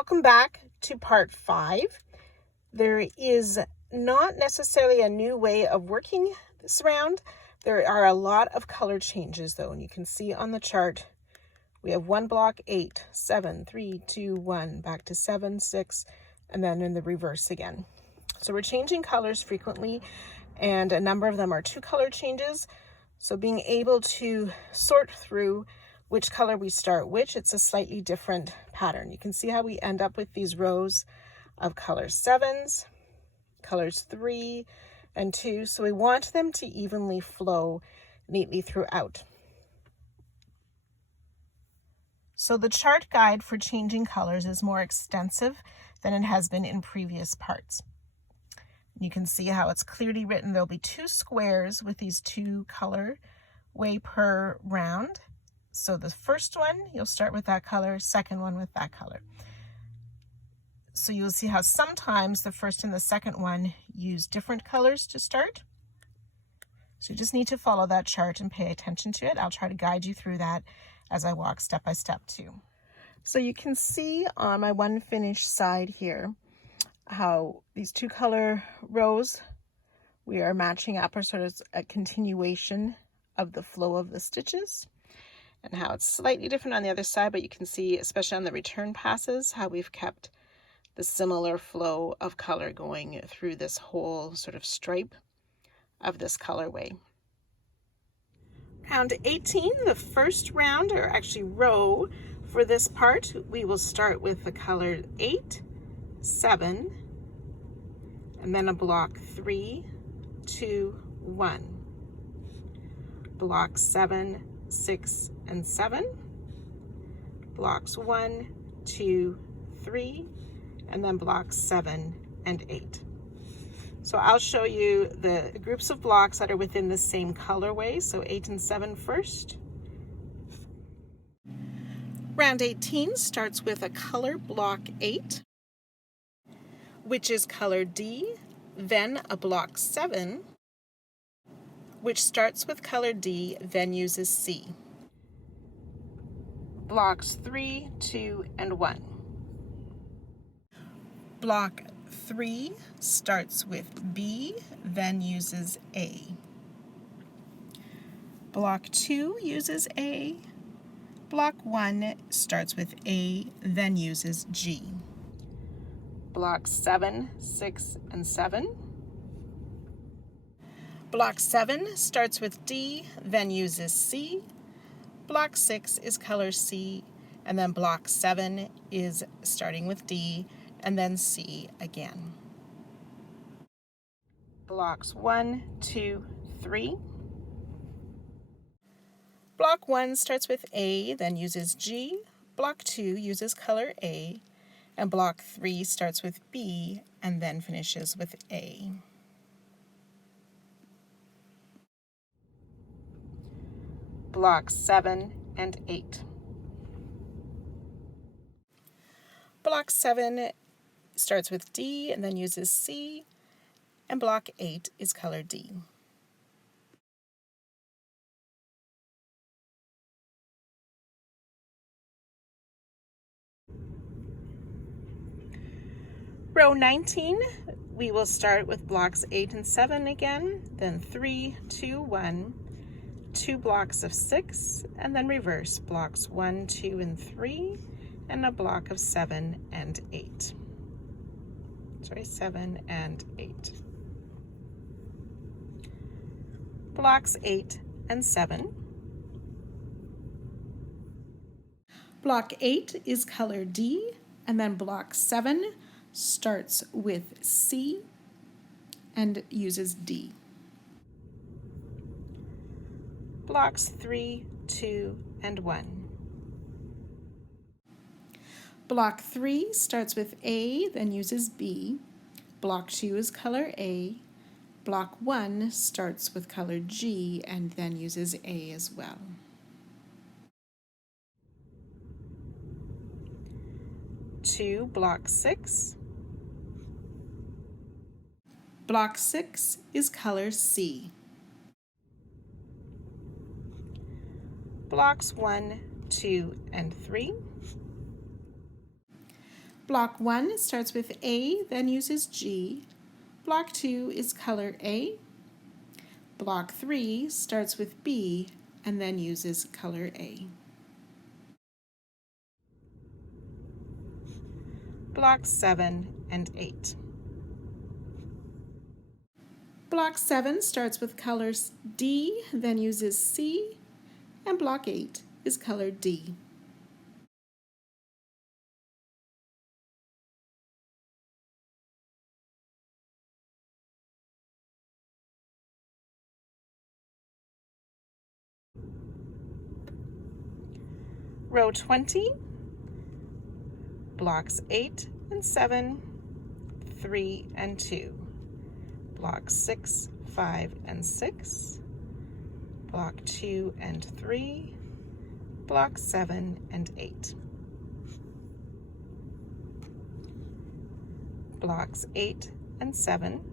Welcome back to part 5. There is not necessarily a new way of working this round. There are a lot of color changes though, and you can see on the chart we have 1 block, 8, 7, 3, 2, 1, back to 7, 6, and then in the reverse again. So we're changing colors frequently, and a number of them are 2 color changes. So being able to sort through which color we start which, it's a slightly different pattern. You can see how we end up with these rows of colors 7s, colors 3 and 2. So we want them to evenly flow neatly throughout. So the chart guide for changing colors is more extensive than it has been in previous parts. You can see how it's clearly written. There'll be 2 squares with these 2 color way per round. So the first one, you'll start with that color, second one with that color. So you'll see how sometimes the first and the second one use different colors to start. So you just need to follow that chart and pay attention to it. I'll try to guide you through that as I walk step by step too. So you can see on my one finished side here how these 2 color rows we are matching up, or sort of a continuation of the flow of the stitches, and how it's slightly different on the other side, but you can see, especially on the return passes, how we've kept the similar flow of color going through this whole sort of stripe of this colorway. Round 18, the first round, or actually row for this part, we will start with the color 8, 7, and then a block 3, 2, 1. Block 7, 6, and 7. Blocks 1, 2, 3, and then blocks 7 and 8. So I'll show you the groups of blocks that are within the same colorway. So 8 and 7 first. Round 18 starts with a color block 8, which is color D, then a block 7, which starts with color D, then uses C. Blocks 3, 2, and 1. Block 3 starts with B, then uses A. Block 2 uses A. Block 1 starts with A, then uses G. Blocks 7, 6, and 7. Block 7 starts with D, then uses C. Block 6 is color C, and then block 7 is starting with D, and then C again. Blocks 1, 2, 3. Block 1 starts with A, then uses G. Block 2 uses color A, and block 3 starts with B, and then finishes with A. Blocks 7 and 8. Block 7 starts with D and then uses C, and block 8 is color D. Row 19, we will start with blocks 8 and 7 again, then 3, 2, 1, 2 blocks of 6, and then reverse blocks 1, 2, and 3, and a block of 7 and 8. Sorry, 7 and 8. Blocks 8 and 7. Block 8 is color D, and then block 7 starts with C and uses D. Blocks 3, 2, and 1. Block 3 starts with A, then uses B. Block 2 is color A. Block 1 starts with color G and then uses A as well. Block 6. Block 6 is color C. Blocks 1, 2, and 3. Block 1 starts with A, then uses G. Block 2 is color A. Block 3 starts with B and then uses color A. Blocks 7 and 8. Block 7 starts with colors D, then uses C, and block 8 is color D. Row 20, blocks 8 and 7, 3 and 2. Blocks 6, 5 and 6. Block 2 and 3. Block 7 and 8. Blocks 8 and 7.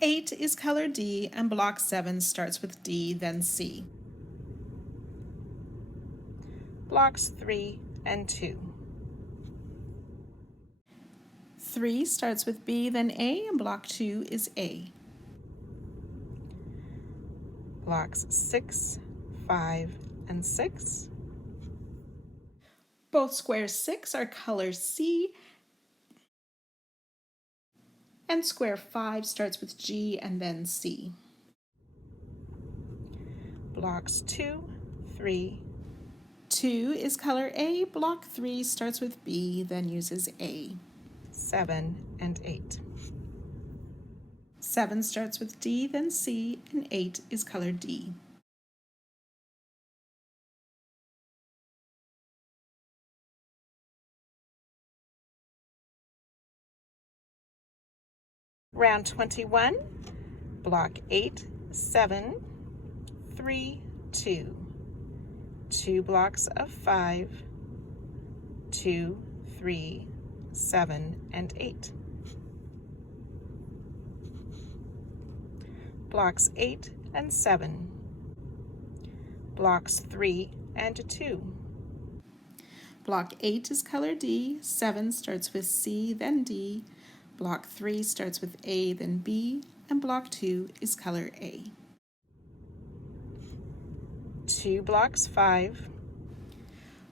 8 is color D and block 7 starts with D, then C. Blocks 3 and 2. 3 starts with B, then A, and block 2 is A. Blocks 6, 5, and 6. Both squares 6 are color C, and square 5 starts with G and then C. Blocks 2, 3. 2 is color A, block 3 starts with B, then uses A. 7 and 8. 7 starts with D, then C, and 8 is color D. Round 21, block 8, 7, 3, 2. 2 blocks of 5, 2, 3, 7, and 8. Blocks 8 and 7. Blocks 3 and 2. Block 8 is color D, 7 starts with C, then D. Block 3 starts with A, then B, and block 2 is color A. 2 blocks 5.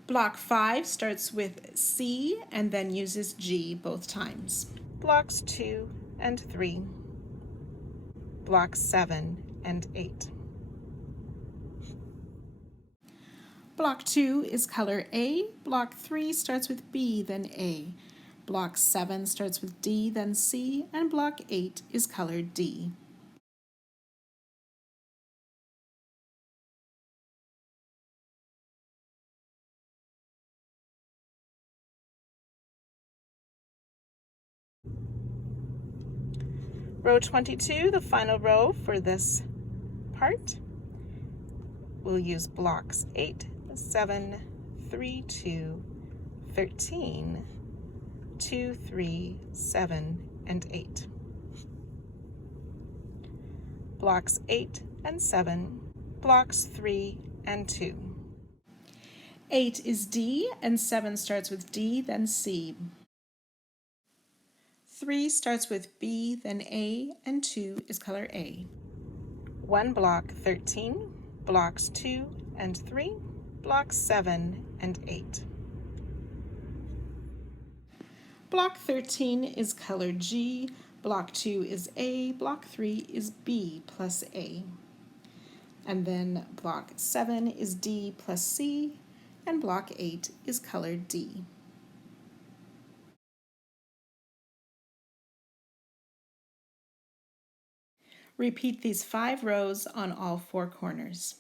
Block 5 starts with C and then uses G both times. Blocks 2 and 3. Blocks 7 and 8. Block 2 is color A. Block 3 starts with B, then A. Block 7 starts with D, then C, and block 8 is color D. Row 22, the final row for this part. We'll use blocks 8, 7, 3, 2, 13, 2, 3, 7, and 8. Blocks 8 and 7, blocks 3 and 2. 8 is D and 7 starts with D, then C. 3 starts with B, then A, and 2 is color A. 1 block 13, blocks 2 and 3, blocks 7 and 8. Block 13 is color G, block 2 is A, block 3 is B plus A. And then block 7 is D plus C, and block 8 is color D. Repeat these 5 rows on all 4 corners.